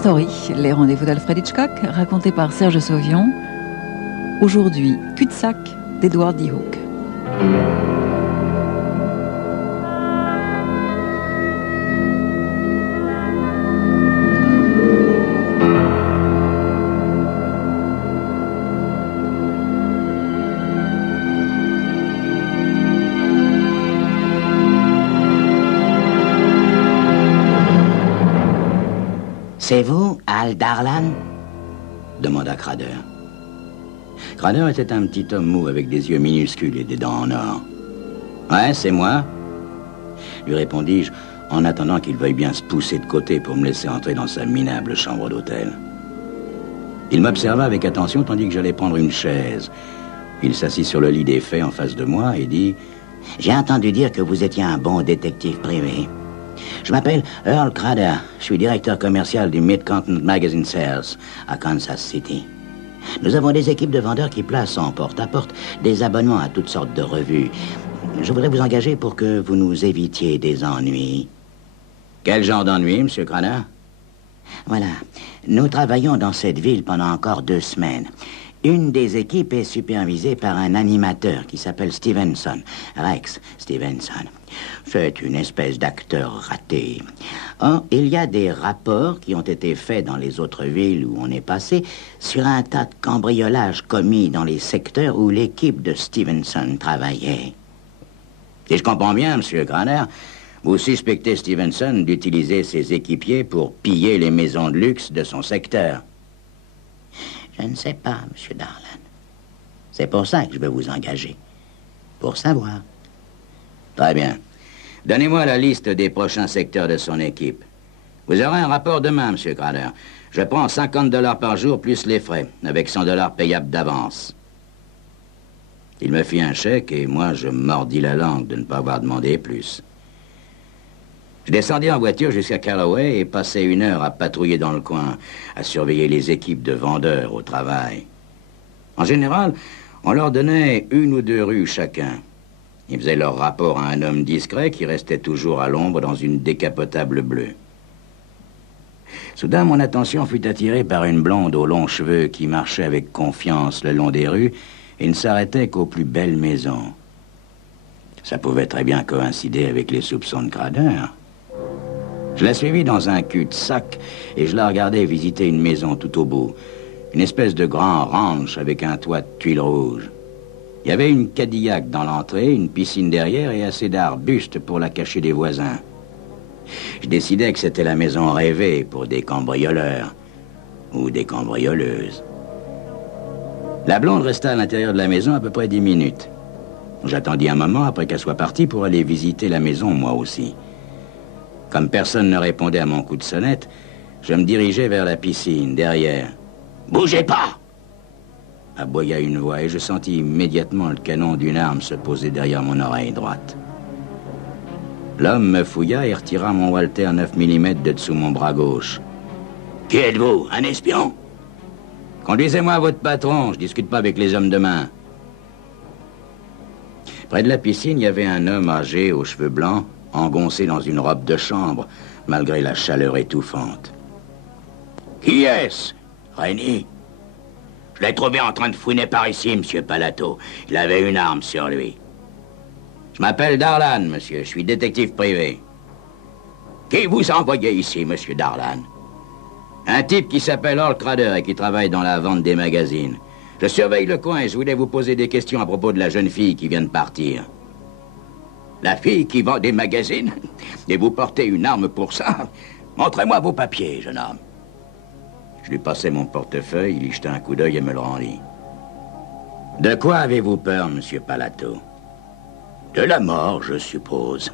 Story, les rendez-vous d'Alfred Hitchcock, racontés par Serge Sauvion. Aujourd'hui, Cul-de-sac d'Edward D. Hooke. C'est vous, Al Darlan? Demanda Crader. Crader était un petit homme mou avec des yeux minuscules et des dents en or. Ouais, c'est moi, lui répondis-je en attendant qu'il veuille bien se pousser de côté pour me laisser entrer dans sa minable chambre d'hôtel. Il m'observa avec attention tandis que j'allais prendre une chaise. Il s'assit sur le lit des faits en face de moi et dit « J'ai entendu dire que vous étiez un bon détective privé. Je m'appelle Earl Crader. Je suis directeur commercial du Mid-Continent Magazine Sales à Kansas City. Nous avons des équipes de vendeurs qui placent en porte-à-porte des abonnements à toutes sortes de revues. Je voudrais vous engager pour que vous nous évitiez des ennuis. » Quel genre d'ennuis, Monsieur Crader? Voilà. Nous travaillons dans cette ville pendant encore 2 semaines. Une des équipes est supervisée par un animateur qui s'appelle Stevenson, Rex Stevenson. C'est une espèce d'acteur raté. Or, il y a des rapports qui ont été faits dans les autres villes où on est passé sur un tas de cambriolages commis dans les secteurs où l'équipe de Stevenson travaillait. Si je comprends bien, Monsieur Crader, vous suspectez Stevenson d'utiliser ses équipiers pour piller les maisons de luxe de son secteur. Je ne sais pas, Monsieur Darlan. C'est pour ça que je vais vous engager. Pour savoir. Très bien. Donnez-moi la liste des prochains secteurs de son équipe. Vous aurez un rapport demain, Monsieur Crader. Je prends $50 par jour plus les frais, avec $100 payables d'avance. Il me fit un chèque et moi, je mordis la langue de ne pas avoir demandé plus. Je descendis en voiture jusqu'à Callaway et passai 1 heure à patrouiller dans le coin, à surveiller les équipes de vendeurs au travail. En général, on leur donnait 1 ou 2 rues chacun. Ils faisaient leur rapport à un homme discret qui restait toujours à l'ombre dans une décapotable bleue. Soudain, mon attention fut attirée par une blonde aux longs cheveux qui marchait avec confiance le long des rues et ne s'arrêtait qu'aux plus belles maisons. Ça pouvait très bien coïncider avec les soupçons de Crader. Je la suivis dans un cul-de-sac et je la regardais visiter une maison tout au bout. Une espèce de grand ranch avec un toit de tuiles rouges. Il y avait une Cadillac dans l'entrée, une piscine derrière et assez d'arbustes pour la cacher des voisins. Je décidais que c'était la maison rêvée pour des cambrioleurs ou des cambrioleuses. La blonde resta à l'intérieur de la maison à peu près 10 minutes. J'attendis un moment après qu'elle soit partie pour aller visiter la maison, moi aussi. Comme personne ne répondait à mon coup de sonnette, je me dirigeais vers la piscine, derrière. « Bougez pas !» aboya une voix et je sentis immédiatement le canon d'une arme se poser derrière mon oreille droite. L'homme me fouilla et retira mon Walter 9 mm de dessous mon bras gauche. « Qui êtes-vous, un espion ?»« Conduisez-moi à votre patron, je discute pas avec les hommes de main. » Près de la piscine, il y avait un homme âgé aux cheveux blancs, engoncé dans une robe de chambre, malgré la chaleur étouffante. « Qui est-ce, Rainey ?»« Je l'ai trouvé en train de fouiner par ici, Monsieur Palato. Il avait une arme sur lui. »« Je m'appelle Darlan, monsieur. Je suis détective privé. »« Qui vous a envoyé ici, Monsieur Darlan ?»« Un type qui s'appelle Earl Crader et qui travaille dans la vente des magazines. Je surveille le coin et je voulais vous poser des questions à propos de la jeune fille qui vient de partir. » « La fille qui vend des magazines? Et vous portez une arme pour ça? Montrez-moi vos papiers, jeune homme. » Je lui passai mon portefeuille, il y jeta un coup d'œil et me le rendit. « De quoi avez-vous peur, Monsieur Palato? »« De la mort, je suppose.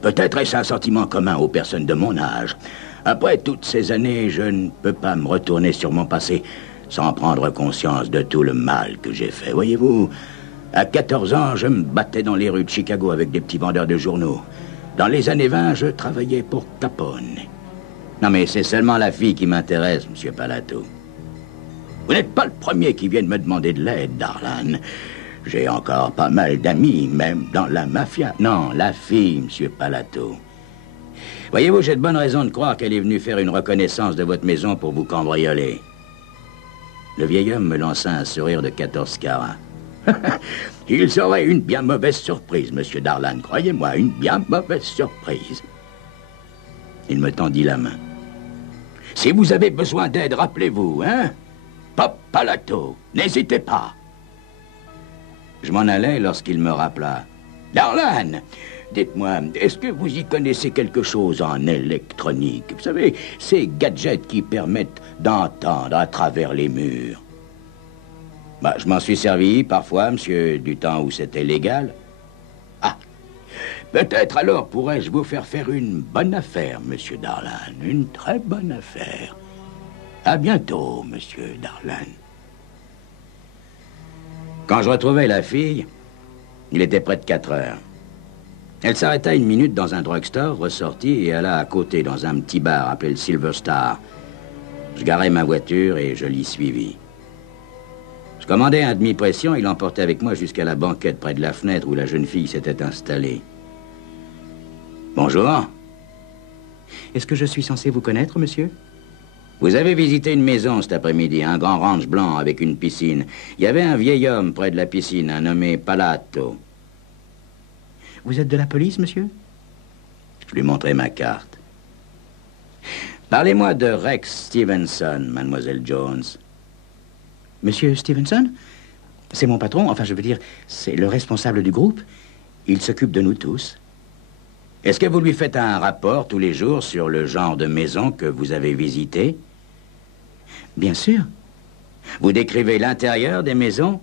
Peut-être est-ce un sentiment commun aux personnes de mon âge. Après toutes ces années, je ne peux pas me retourner sur mon passé sans prendre conscience de tout le mal que j'ai fait. Voyez-vous, à 14 ans, je me battais dans les rues de Chicago avec des petits vendeurs de journaux. Dans les années 20, je travaillais pour Capone. Non, mais c'est seulement la fille qui m'intéresse, Monsieur Palato. Vous n'êtes pas le premier qui vient de me demander de l'aide, Darlan. J'ai encore pas mal d'amis, même dans la mafia. Non, la fille, Monsieur Palato. Voyez-vous, j'ai de bonnes raisons de croire qu'elle est venue faire une reconnaissance de votre maison pour vous cambrioler. Le vieil homme me lança un sourire de 14 carats. Il serait une bien mauvaise surprise, monsieur Darlan. Croyez-moi, une bien mauvaise surprise. Il me tendit la main. Si vous avez besoin d'aide, rappelez-vous, hein? Pop Palato, n'hésitez pas. Je m'en allais lorsqu'il me rappela. Darlan, dites-moi, est-ce que vous y connaissez quelque chose en électronique? Vous savez, ces gadgets qui permettent d'entendre à travers les murs. Bah, je m'en suis servi parfois, monsieur, du temps où c'était légal. Ah, peut-être alors pourrais-je vous faire une bonne affaire, monsieur Darlan. Une très bonne affaire. À bientôt, monsieur Darlan. Quand je retrouvai la fille, il était près de 4 heures. Elle s'arrêta une minute dans un drugstore, ressortit et alla à côté dans un petit bar appelé le Silver Star. Je garai ma voiture et je l'y suivis. Je commandai un demi-pression et l'emportai avec moi jusqu'à la banquette près de la fenêtre où la jeune fille s'était installée. Bonjour. Est-ce que je suis censé vous connaître, monsieur? Vous avez visité une maison cet après-midi, un grand ranch blanc avec une piscine. Il y avait un vieil homme près de la piscine, un nommé Palato. Vous êtes de la police, monsieur? Je lui montrai ma carte. Parlez-moi de Rex Stevenson, mademoiselle Jones. Monsieur Stevenson? C'est mon patron, enfin je veux dire, c'est le responsable du groupe. Il s'occupe de nous tous. Est-ce que vous lui faites un rapport tous les jours sur le genre de maison que vous avez visité? Bien sûr. Vous décrivez l'intérieur des maisons?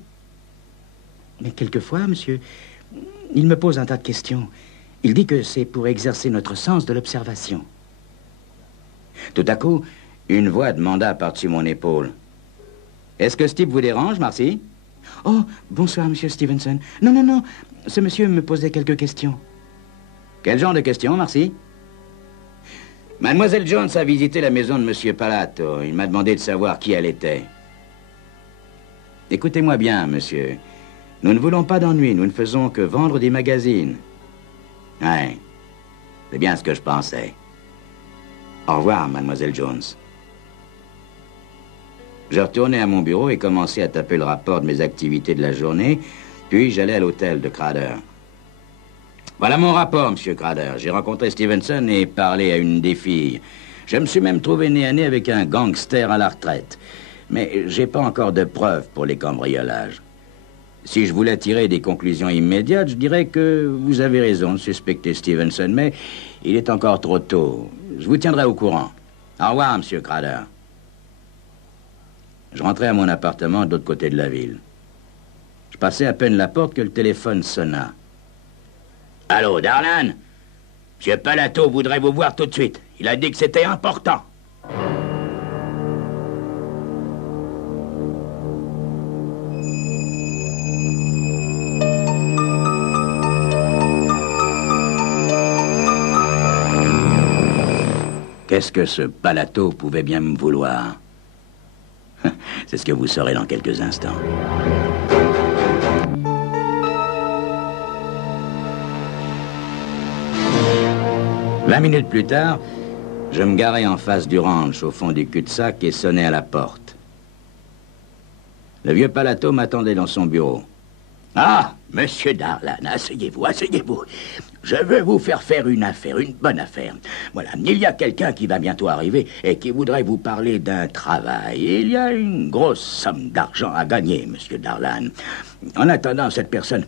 Mais quelquefois, monsieur, il me pose un tas de questions. Il dit que c'est pour exercer notre sens de l'observation. Tout à coup, une voix demanda par-dessus mon épaule. Est-ce que ce type vous dérange, Marcy? Oh, bonsoir, monsieur Stevenson. Non, non, non, ce monsieur me posait quelques questions. Quel genre de questions, Marcy? Mademoiselle Jones a visité la maison de monsieur Palato. Il m'a demandé de savoir qui elle était. Écoutez-moi bien, monsieur. Nous ne voulons pas d'ennui. Nous ne faisons que vendre des magazines. Ouais, c'est bien ce que je pensais. Au revoir, mademoiselle Jones. Je retournai à mon bureau et commençai à taper le rapport de mes activités de la journée, puis j'allai à l'hôtel de Crader. Voilà mon rapport, monsieur Crader. J'ai rencontré Stevenson et parlé à une des filles. Je me suis même trouvé nez à nez avec un gangster à la retraite. Mais j'ai pas encore de preuves pour les cambriolages. Si je voulais tirer des conclusions immédiates, je dirais que vous avez raison de suspecter Stevenson, mais il est encore trop tôt. Je vous tiendrai au courant. Au revoir, monsieur Crader. Je rentrai à mon appartement de l'autre côté de la ville. Je passais à peine la porte que le téléphone sonna. Allô, Darlan? Monsieur Palato voudrait vous voir tout de suite. Il a dit que c'était important. Qu'est-ce que ce Palato pouvait bien me vouloir? C'est ce que vous saurez dans quelques instants. 20 minutes plus tard, je me garai en face du ranch, au fond du cul-de-sac, et sonnai à la porte. Le vieux Palato m'attendait dans son bureau. « Ah, monsieur Darlan, asseyez-vous, asseyez-vous. Je veux vous faire une affaire, une bonne affaire. Voilà, il y a quelqu'un qui va bientôt arriver et qui voudrait vous parler d'un travail. Il y a une grosse somme d'argent à gagner, monsieur Darlan. En attendant cette personne,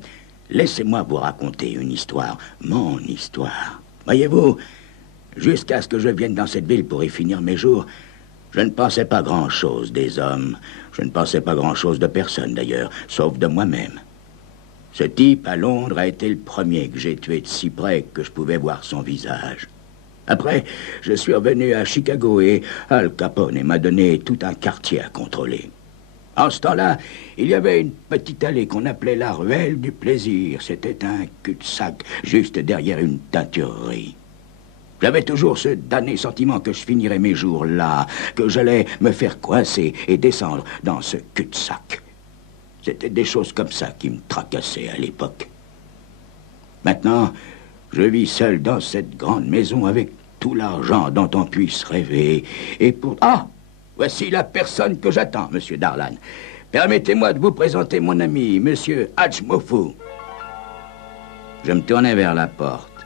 laissez-moi vous raconter une histoire, mon histoire. Voyez-vous, jusqu'à ce que je vienne dans cette ville pour y finir mes jours, je ne pensais pas grand-chose des hommes. Je ne pensais pas grand-chose de personne, d'ailleurs, sauf de moi-même. Ce type, à Londres, a été le premier que j'ai tué de si près que je pouvais voir son visage. Après, je suis revenu à Chicago et Al Capone m'a donné tout un quartier à contrôler. En ce temps-là, il y avait une petite allée qu'on appelait la ruelle du plaisir. C'était un cul-de-sac, juste derrière une teinturerie. J'avais toujours ce damné sentiment que je finirais mes jours là, que j'allais me faire coincer et descendre dans ce cul-de-sac. C'était des choses comme ça qui me tracassaient à l'époque. Maintenant, je vis seul dans cette grande maison avec tout l'argent dont on puisse rêver. Et pour... Ah! Voici la personne que j'attends, monsieur Darlan. Permettez-moi de vous présenter mon ami, monsieur Hadj Moufou. Je me tournai vers la porte.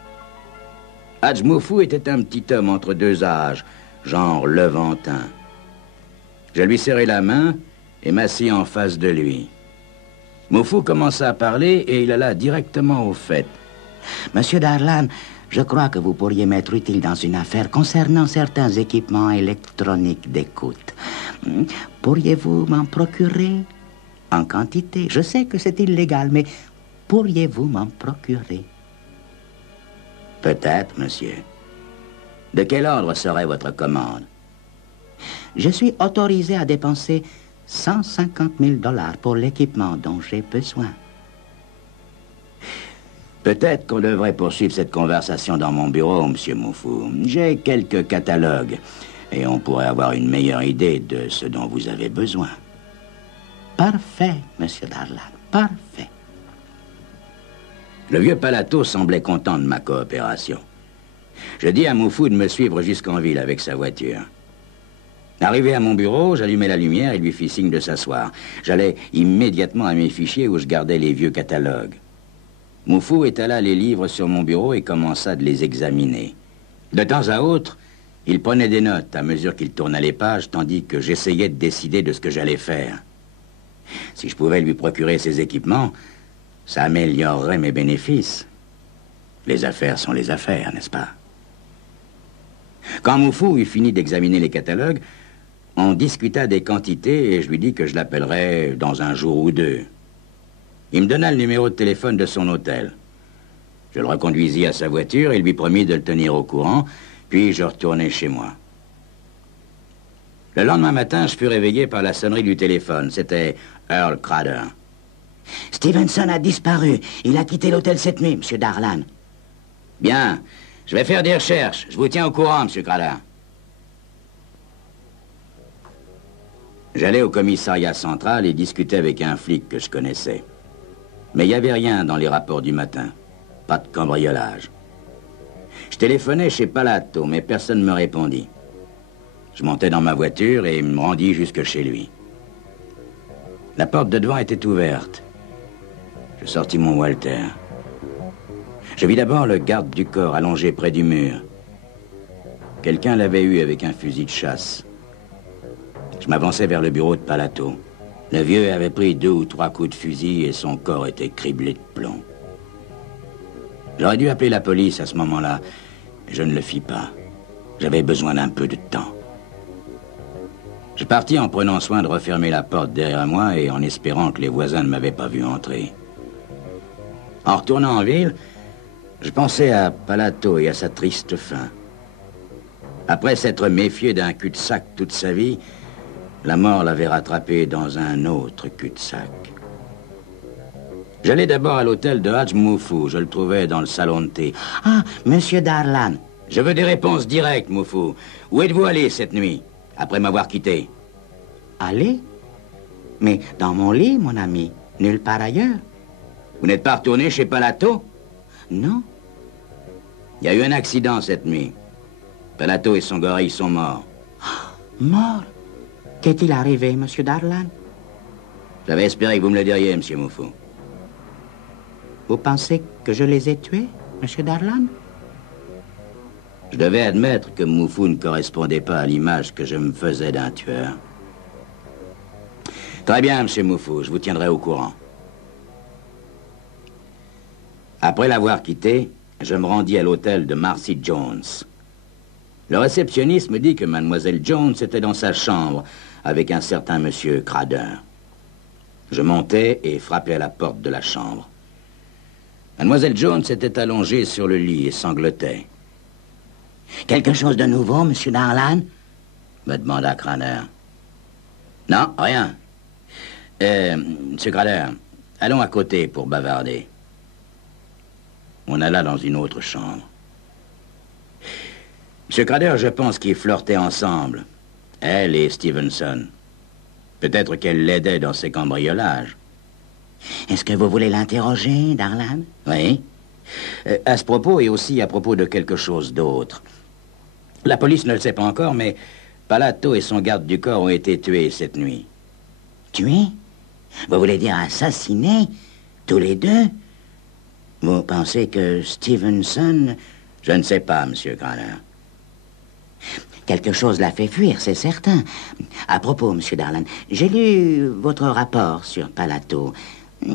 Hadj Moufou était un petit homme entre deux âges, genre levantin. Je lui serrai la main et m'assis en face de lui. Moufou commença à parler et il alla directement au fait. Monsieur Darlan, je crois que vous pourriez m'être utile dans une affaire concernant certains équipements électroniques d'écoute. Pourriez-vous m'en procurer en quantité? Je sais que c'est illégal, mais pourriez-vous m'en procurer? Peut-être, monsieur. De quel ordre serait votre commande? Je suis autorisé à dépenser 150 000 $ pour l'équipement dont j'ai besoin. Peut-être qu'on devrait poursuivre cette conversation dans mon bureau, monsieur Moufou. J'ai quelques catalogues et on pourrait avoir une meilleure idée de ce dont vous avez besoin. Parfait, monsieur Darlan, parfait. Le vieux Palato semblait content de ma coopération. Je dis à Moufou de me suivre jusqu'en ville avec sa voiture. Arrivé à mon bureau, j'allumai la lumière et lui fis signe de s'asseoir. J'allais immédiatement à mes fichiers où je gardais les vieux catalogues. Moufou étala les livres sur mon bureau et commença de les examiner. De temps à autre, il prenait des notes à mesure qu'il tournait les pages, tandis que j'essayais de décider de ce que j'allais faire. Si je pouvais lui procurer ces équipements, ça améliorerait mes bénéfices. Les affaires sont les affaires, n'est-ce pas? Quand Moufou eut fini d'examiner les catalogues, on discuta des quantités et je lui dis que je l'appellerais dans un jour ou deux. Il me donna le numéro de téléphone de son hôtel. Je le reconduisis à sa voiture et lui promis de le tenir au courant, puis je retournai chez moi. Le lendemain matin, je fus réveillé par la sonnerie du téléphone. C'était Earl Crader. Stevenson a disparu. Il a quitté l'hôtel cette nuit, monsieur Darlan. Bien. Je vais faire des recherches. Je vous tiens au courant, monsieur Crader. J'allais au commissariat central et discutais avec un flic que je connaissais. Mais il n'y avait rien dans les rapports du matin. Pas de cambriolage. Je téléphonais chez Palato, mais personne ne me répondit. Je montai dans ma voiture et me rendis jusque chez lui. La porte de devant était ouverte. Je sortis mon Walter. Je vis d'abord le garde du corps allongé près du mur. Quelqu'un l'avait eu avec un fusil de chasse. Je m'avançai vers le bureau de Palato. Le vieux avait pris 2 ou 3 coups de fusil et son corps était criblé de plomb. J'aurais dû appeler la police à ce moment-là. Je ne le fis pas. J'avais besoin d'un peu de temps. Je partis en prenant soin de refermer la porte derrière moi et en espérant que les voisins ne m'avaient pas vu entrer. En retournant en ville, je pensais à Palato et à sa triste fin. Après s'être méfié d'un cul-de-sac toute sa vie, la mort l'avait rattrapé dans un autre cul-de-sac. J'allais d'abord à l'hôtel de Hadj Moufou. Je le trouvais dans le salon de thé. Ah, monsieur Darlan. Je veux des réponses directes, Moufou. Où êtes-vous allé cette nuit, après m'avoir quitté? Allez? Mais dans mon lit, mon ami. Nulle part ailleurs. Vous n'êtes pas retourné chez Palato? Non. Il y a eu un accident cette nuit. Palato et son gorille sont morts. Mort? Qu'est-il arrivé, monsieur Darlan? J'avais espéré que vous me le diriez, monsieur Moufou. Vous pensez que je les ai tués, monsieur Darlan? Je devais admettre que Moufou ne correspondait pas à l'image que je me faisais d'un tueur. Très bien, monsieur Moufou, je vous tiendrai au courant. Après l'avoir quitté, je me rendis à l'hôtel de Marcy Jones. Le réceptionniste me dit que mademoiselle Jones était dans sa chambre avec un certain monsieur Crader. Je montai et frappai à la porte de la chambre. Mademoiselle Jones était allongée sur le lit et sanglotait. « Quelque chose de nouveau, monsieur Darlan ?» me demanda Crader. « Non, rien. Monsieur Crader, allons à côté pour bavarder. » On alla dans une autre chambre. Monsieur Crader, je pense qu'ils flirtaient ensemble, elle et Stevenson. Peut-être qu'elle l'aidait dans ses cambriolages. Est-ce que vous voulez l'interroger, Darlan? Oui. À ce propos et aussi à propos de quelque chose d'autre. La police ne le sait pas encore, mais Palato et son garde du corps ont été tués cette nuit. Tués? Vous voulez dire assassinés? Tous les deux? Vous pensez que Stevenson... Je ne sais pas, Monsieur Graner. Quelque chose l'a fait fuir, c'est certain. À propos, Monsieur Darlan, j'ai lu votre rapport sur Palato.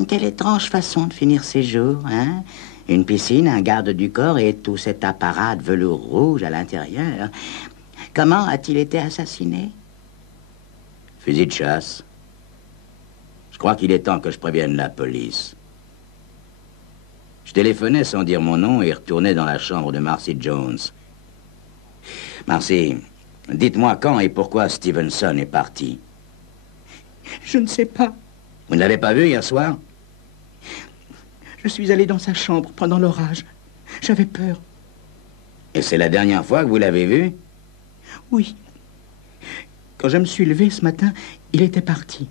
Quelle étrange façon de finir ses jours, hein? Une piscine, un garde du corps et tout cet apparat de velours rouge à l'intérieur. Comment a-t-il été assassiné? Fusil de chasse. Je crois qu'il est temps que je prévienne la police. Je téléphonais sans dire mon nom et retournais dans la chambre de Marcy Jones. Marcy, dites-moi quand et pourquoi Stevenson est parti. Je ne sais pas. Vous ne l'avez pas vu hier soir? Je suis allé dans sa chambre pendant l'orage. J'avais peur. Et c'est la dernière fois que vous l'avez vu? Oui. Quand je me suis levé ce matin, il était parti.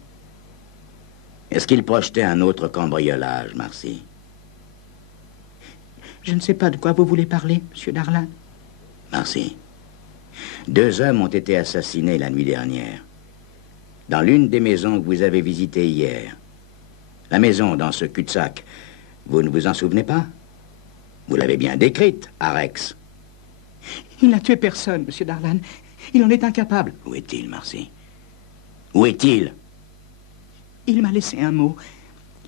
Est-ce qu'il projetait un autre cambriolage, Marcy? Je ne sais pas de quoi vous voulez parler, Monsieur Darlan. Marcy, 2 hommes ont été assassinés la nuit dernière. Dans l'une des maisons que vous avez visitées hier. La maison dans ce cul-de-sac. Vous ne vous en souvenez pas? Vous l'avez bien décrite, Arex. Il n'a tué personne, Monsieur Darlan. Il en est incapable. Où est-il, Marcy? Où est-il? Il m'a laissé un mot.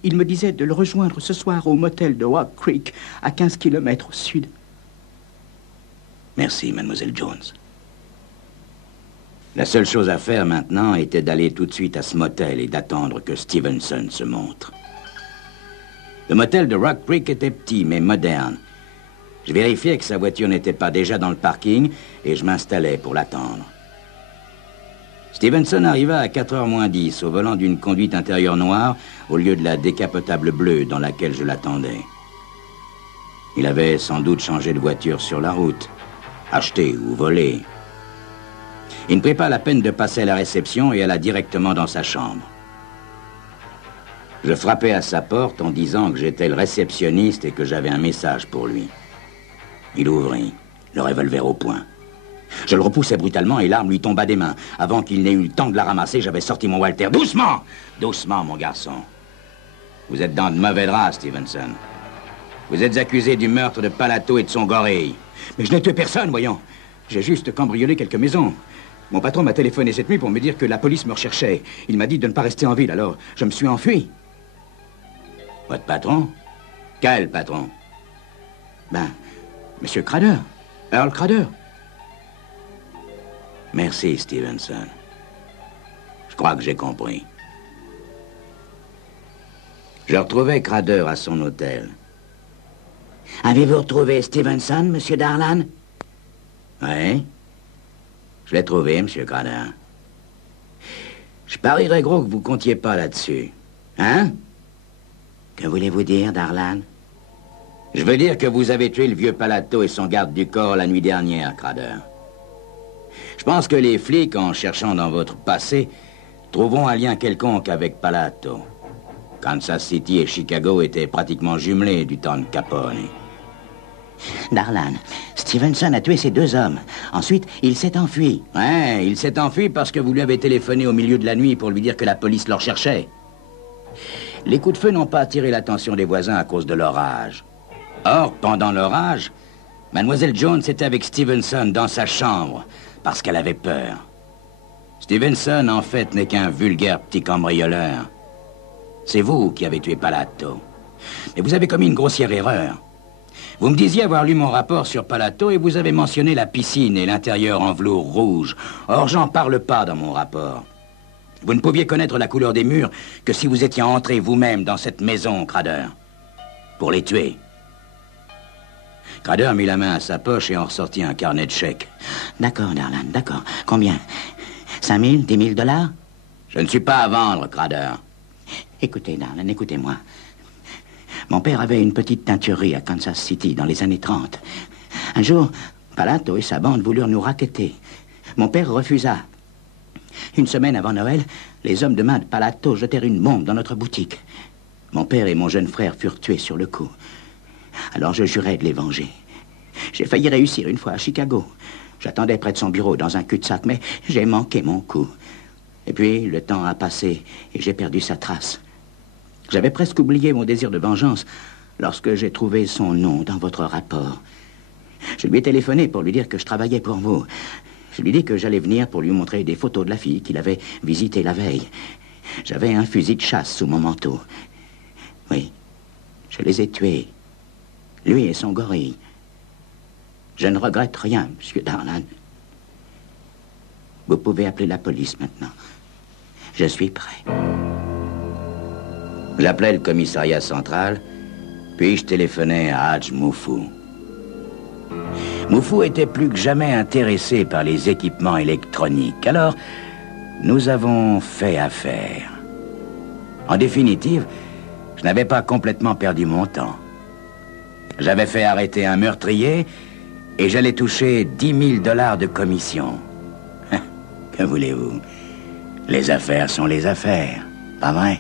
Il me disait de le rejoindre ce soir au motel de Rock Creek, à 15 kilomètres au sud. Merci, mademoiselle Jones. La seule chose à faire maintenant était d'aller tout de suite à ce motel et d'attendre que Stevenson se montre. Le motel de Rock Creek était petit, mais moderne. Je vérifiais que sa voiture n'était pas déjà dans le parking et je m'installais pour l'attendre. Stevenson arriva à 4h moins 10 au volant d'une conduite intérieure noire au lieu de la décapotable bleue dans laquelle je l'attendais. Il avait sans doute changé de voiture sur la route, acheté ou volé. Il ne prit pas la peine de passer à la réception et alla directement dans sa chambre. Je frappai à sa porte en disant que j'étais le réceptionniste et que j'avais un message pour lui. Il ouvrit, le revolver au poing. Je le repoussai brutalement et l'arme lui tomba des mains. Avant qu'il n'ait eu le temps de la ramasser, j'avais sorti mon Walter. Doucement! Doucement, mon garçon. Vous êtes dans de mauvais draps, Stevenson. Vous êtes accusé du meurtre de Palato et de son gorille. Mais je n'ai tué personne, voyons. J'ai juste cambriolé quelques maisons. Mon patron m'a téléphoné cette nuit pour me dire que la police me recherchait. Il m'a dit de ne pas rester en ville, alors je me suis enfui. Votre patron? Quel patron? Monsieur Crader. Earl Crader. Merci, Stevenson. Je crois que j'ai compris. Je retrouvai Crader à son hôtel. Avez-vous retrouvé Stevenson, Monsieur Darlan? Oui. Je l'ai trouvé, Monsieur Crader. Je parierais gros que vous comptiez pas là-dessus. Hein? Que voulez-vous dire, Darlan? Je veux dire que vous avez tué le vieux Palato et son garde du corps la nuit dernière, Crader. Je pense que les flics, en cherchant dans votre passé, trouveront un lien quelconque avec Palato. Kansas City et Chicago étaient pratiquement jumelés du temps de Capone. Darlan, Stevenson a tué ces 2 hommes. Ensuite, il s'est enfui. Ouais, il s'est enfui parce que vous lui avez téléphoné au milieu de la nuit pour lui dire que la police le recherchait. Les coups de feu n'ont pas attiré l'attention des voisins à cause de l'orage. Or, pendant l'orage, mademoiselle Jones était avec Stevenson dans sa chambre parce qu'elle avait peur. Stevenson, en fait, n'est qu'un vulgaire petit cambrioleur. C'est vous qui avez tué Palato. Mais vous avez commis une grossière erreur. Vous me disiez avoir lu mon rapport sur Palato et vous avez mentionné la piscine et l'intérieur en velours rouge. Or, j'en parle pas dans mon rapport. Vous ne pouviez connaître la couleur des murs que si vous étiez entré vous-même dans cette maison, Crader. Pour les tuer. Crader mit la main à sa poche et en ressortit un carnet de chèques. D'accord, Darlan, d'accord. Combien? 5 000, 10 000 dollars? Je ne suis pas à vendre, Crader. Écoutez, Darlan, écoutez-moi. Mon père avait une petite teinturerie à Kansas City dans les années 30. Un jour, Palato et sa bande voulurent nous racketter. Mon père refusa. Une semaine avant Noël, les hommes de main de Palato jetèrent une bombe dans notre boutique. Mon père et mon jeune frère furent tués sur le coup. Alors je jurai de les venger. J'ai failli réussir une fois à Chicago. J'attendais près de son bureau dans un cul-de-sac, mais j'ai manqué mon coup. Et puis, le temps a passé et j'ai perdu sa trace. J'avais presque oublié mon désir de vengeance lorsque j'ai trouvé son nom dans votre rapport. Je lui ai téléphoné pour lui dire que je travaillais pour vous. Je lui ai dit que j'allais venir pour lui montrer des photos de la fille qu'il avait visitée la veille. J'avais un fusil de chasse sous mon manteau. Oui, je les ai tués. Lui et son gorille. Je ne regrette rien, monsieur Darlan. Vous pouvez appeler la police maintenant. Je suis prêt. J'appelais le commissariat central, puis je téléphonais à Hadj Moufou. Moufou était plus que jamais intéressé par les équipements électroniques. Alors, nous avons fait affaire. En définitive, je n'avais pas complètement perdu mon temps. J'avais fait arrêter un meurtrier et j'allais toucher 10 000 $ de commission. Que voulez-vous? Les affaires sont les affaires, pas vrai?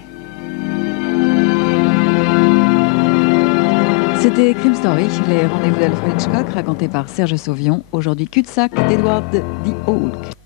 C'était Crime Story, les rendez-vous d'Alfred Hitchcock, racontés par Serge Sauvion. Aujourd'hui, Cul-de-sac d'Edward D. Hawke.